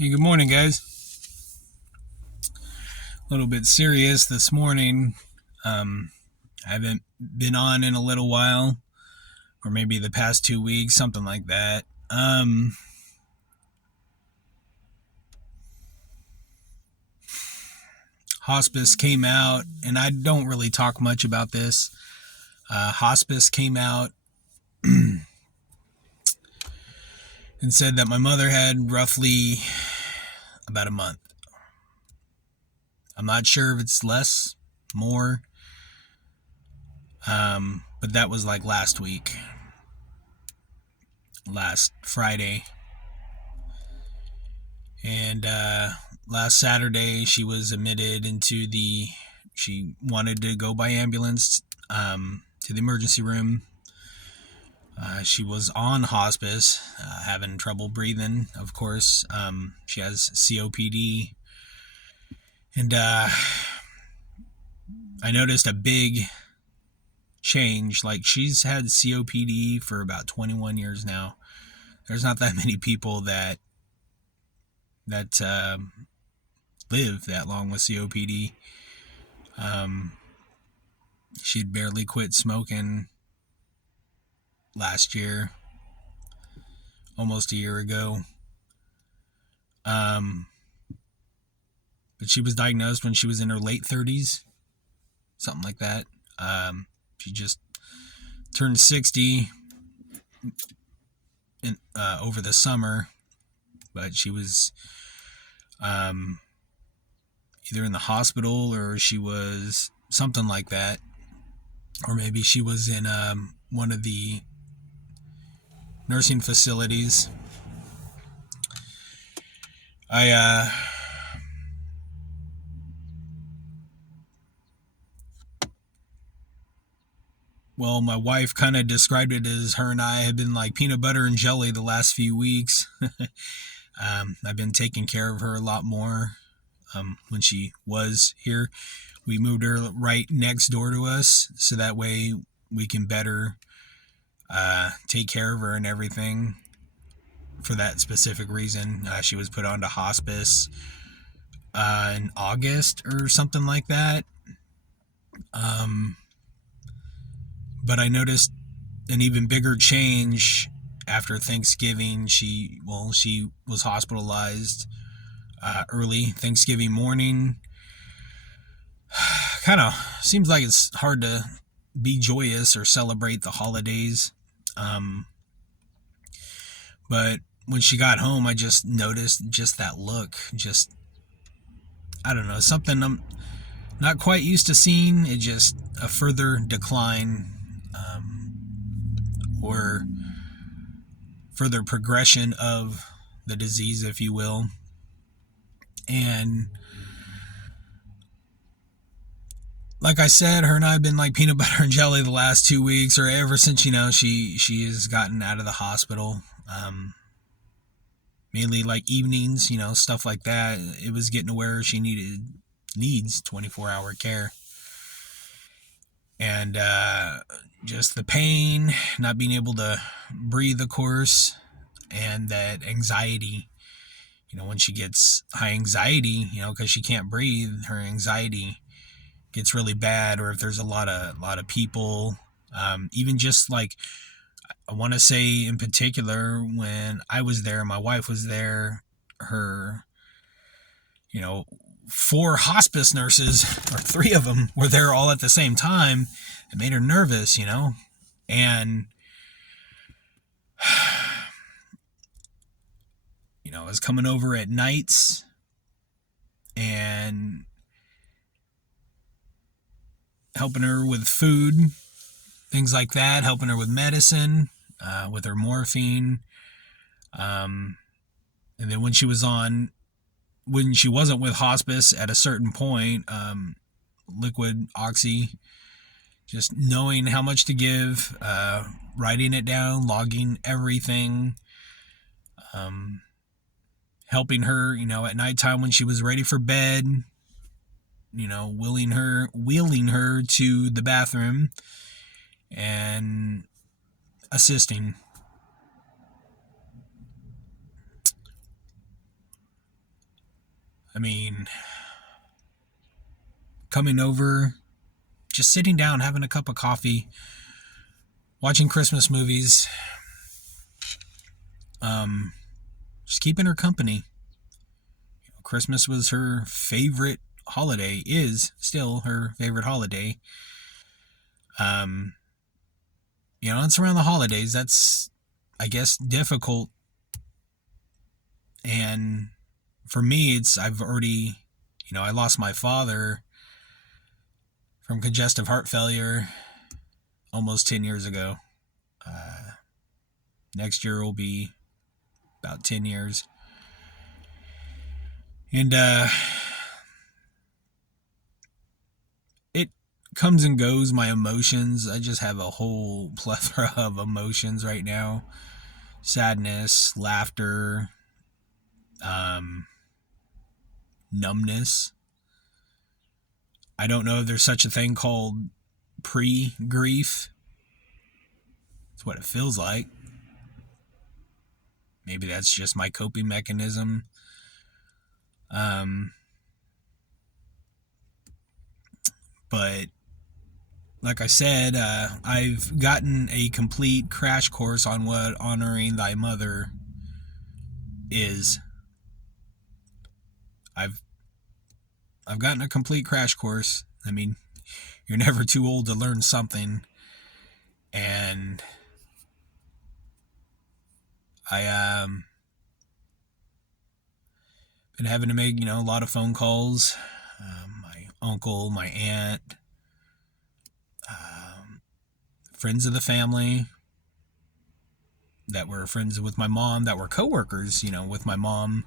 Hey, good morning, guys. A little bit serious this morning. I haven't been on in a little while, or maybe the past 2 weeks, something like that. Hospice came out, and I don't really talk much about this. Hospice came out and said that my mother had roughly about a month. I'm not sure if it's less, more, but that was like last week, last Friday. And last Saturday, she was admitted into she wanted to go by ambulance to the emergency room. She was on hospice, having trouble breathing, of course. She has COPD. And I noticed a big change. Like, she's had COPD for about 21 years now. There's not that many people that live that long with COPD. She had barely quit smoking last year, almost a year ago. But she was diagnosed when she was in her late 30s, something like that. She just turned 60 over the summer, but she was either in the hospital or she was something like that, or maybe she was in one of the nursing facilities. Well, my wife kind of described it as her and I have been like peanut butter and jelly the last few weeks. I've been taking care of her a lot more. When she was here, we moved her right next door to us, so that way we can better take care of her and everything. For that specific reason, she was put onto hospice in August or something like that. But I noticed an even bigger change after Thanksgiving. She was hospitalized early Thanksgiving morning. Kind of seems like it's hard to be joyous or celebrate the holidays. But when she got home, I just noticed just that look. Just, I don't know, something I'm not quite used to seeing. It just a further decline, or further progression of the disease, if you will. And like I said, her and I have been like peanut butter and jelly the last 2 weeks, or ever since, she has gotten out of the hospital. Mainly like evenings, stuff like that. It was getting to where she needs 24-hour care. And just the pain, not being able to breathe, of course, and that anxiety. When she gets high anxiety, because she can't breathe, her anxiety gets really bad. Or if there's a lot of people, even just like, I want to say in particular, when I was there, my wife was there, her, 4 hospice nurses, or 3 of them, were there all at the same time. It made her nervous, and, I was coming over at nights and helping her with food, things like that, helping her with medicine, with her morphine. And then when she wasn't with hospice at a certain point, liquid oxy, just knowing how much to give, writing it down, logging everything, helping her, at nighttime when she was ready for bed, wheeling her to the bathroom and assisting. I mean, coming over, just sitting down, having a cup of coffee, watching Christmas movies, um, just keeping her company. Christmas was her favorite holiday, is still her favorite holiday. Um, it's around the holidays. That's, I guess, difficult. And for me, I've already, I lost my father from congestive heart failure almost 10 years ago. Next year will be about 10 years. And it comes and goes, my emotions. I just have a whole plethora of emotions right now: sadness, laughter, um, numbness. I don't know if there's such a thing called pre-grief. It's what it feels like. Maybe that's just my coping mechanism. But like I said, I've gotten a complete crash course on what honoring thy mother is. I've I've gotten a complete crash course. I mean, you're never too old to learn something, and I been having to make a lot of phone calls. My uncle, my aunt, friends of the family that were friends with my mom, that were coworkers, with my mom,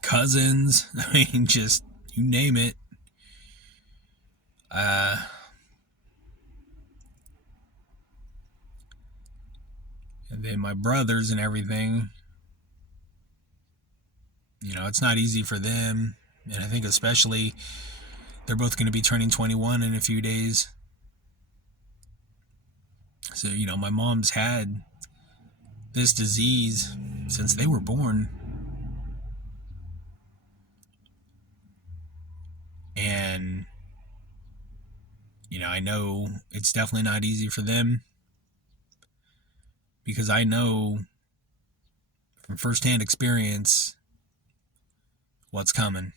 cousins. I mean, just you name it. And then my brothers and everything. It's not easy for them, and I think especially they're both going to be turning 21 in a few days. So, my mom's had this disease since they were born. And, I know it's definitely not easy for them, because I know from firsthand experience what's coming.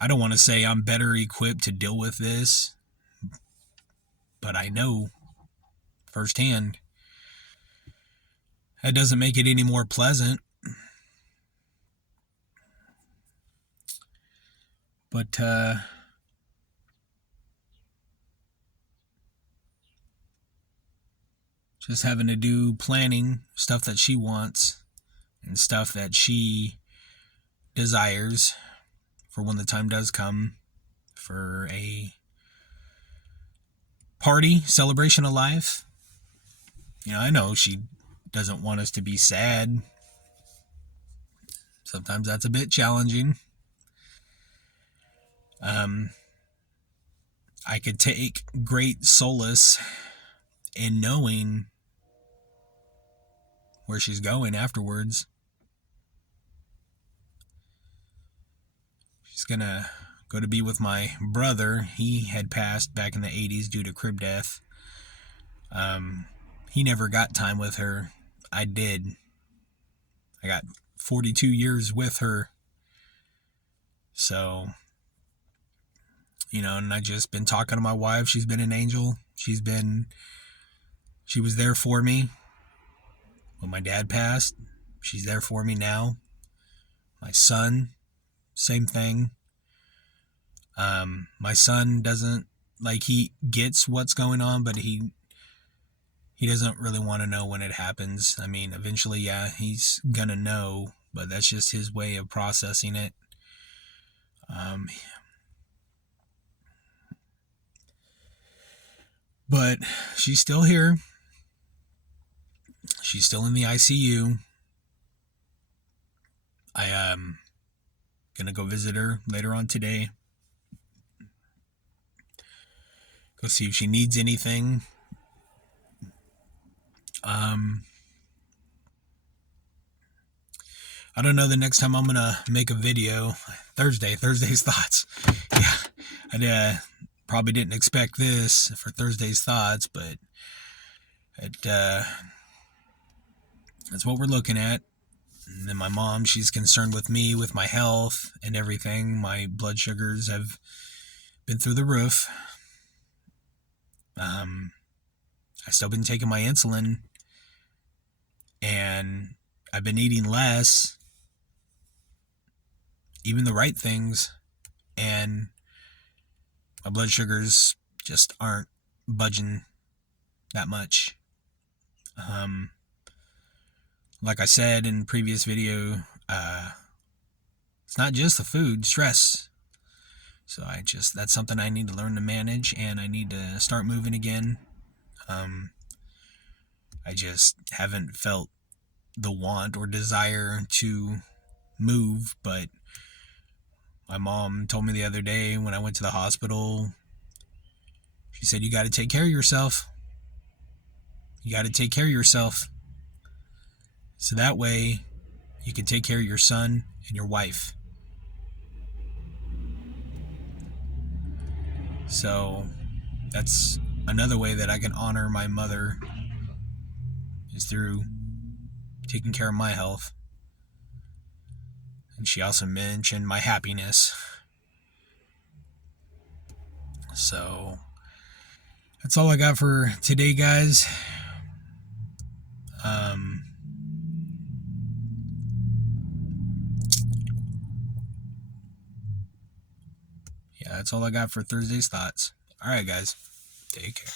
I don't want to say I'm better equipped to deal with this, but I know firsthand. That doesn't make it any more pleasant. But just having to do planning, stuff that she wants and stuff that she desires for when the time does come for a party, celebration of life. I know she doesn't want us to be sad. Sometimes that's a bit challenging. I could take great solace in knowing where she's going afterwards. She's gonna go to be with my brother. He had passed back in the 80s due to crib death. He never got time with her. I did. I got 42 years with her. So, and I just been talking to my wife. She's been an angel. She was there for me when my dad passed. She's there for me now. My son, same thing. My son doesn't, he gets what's going on, but he doesn't really want to know when it happens. I mean, eventually, yeah, he's gonna know, but that's just his way of processing it. But she's still here. She's still in the ICU. I am gonna go visit her later on today. Go see if she needs anything. I don't know the next time I'm gonna make a video. Thursday's thoughts. Yeah, I probably didn't expect this for Thursday's thoughts, but that's what we're looking at. And then my mom, she's concerned with me, with my health and everything. My blood sugars have been through the roof. I still been taking my insulin, and I've been eating less, even the right things, and my blood sugars just aren't budging that much. Like I said in the previous video, it's not just the food, stress. So that's something I need to learn to manage, and I need to start moving again. I just haven't felt the want or desire to move, but my mom told me the other day when I went to the hospital, she said, you got to take care of yourself. You got to take care of yourself. So that way you can take care of your son and your wife. So that's another way that I can honor my mother, is through taking care of my health. And she also mentioned my happiness. So that's all I got for today, guys. Yeah, that's all I got for Thursday's thoughts. All right, guys. Take care.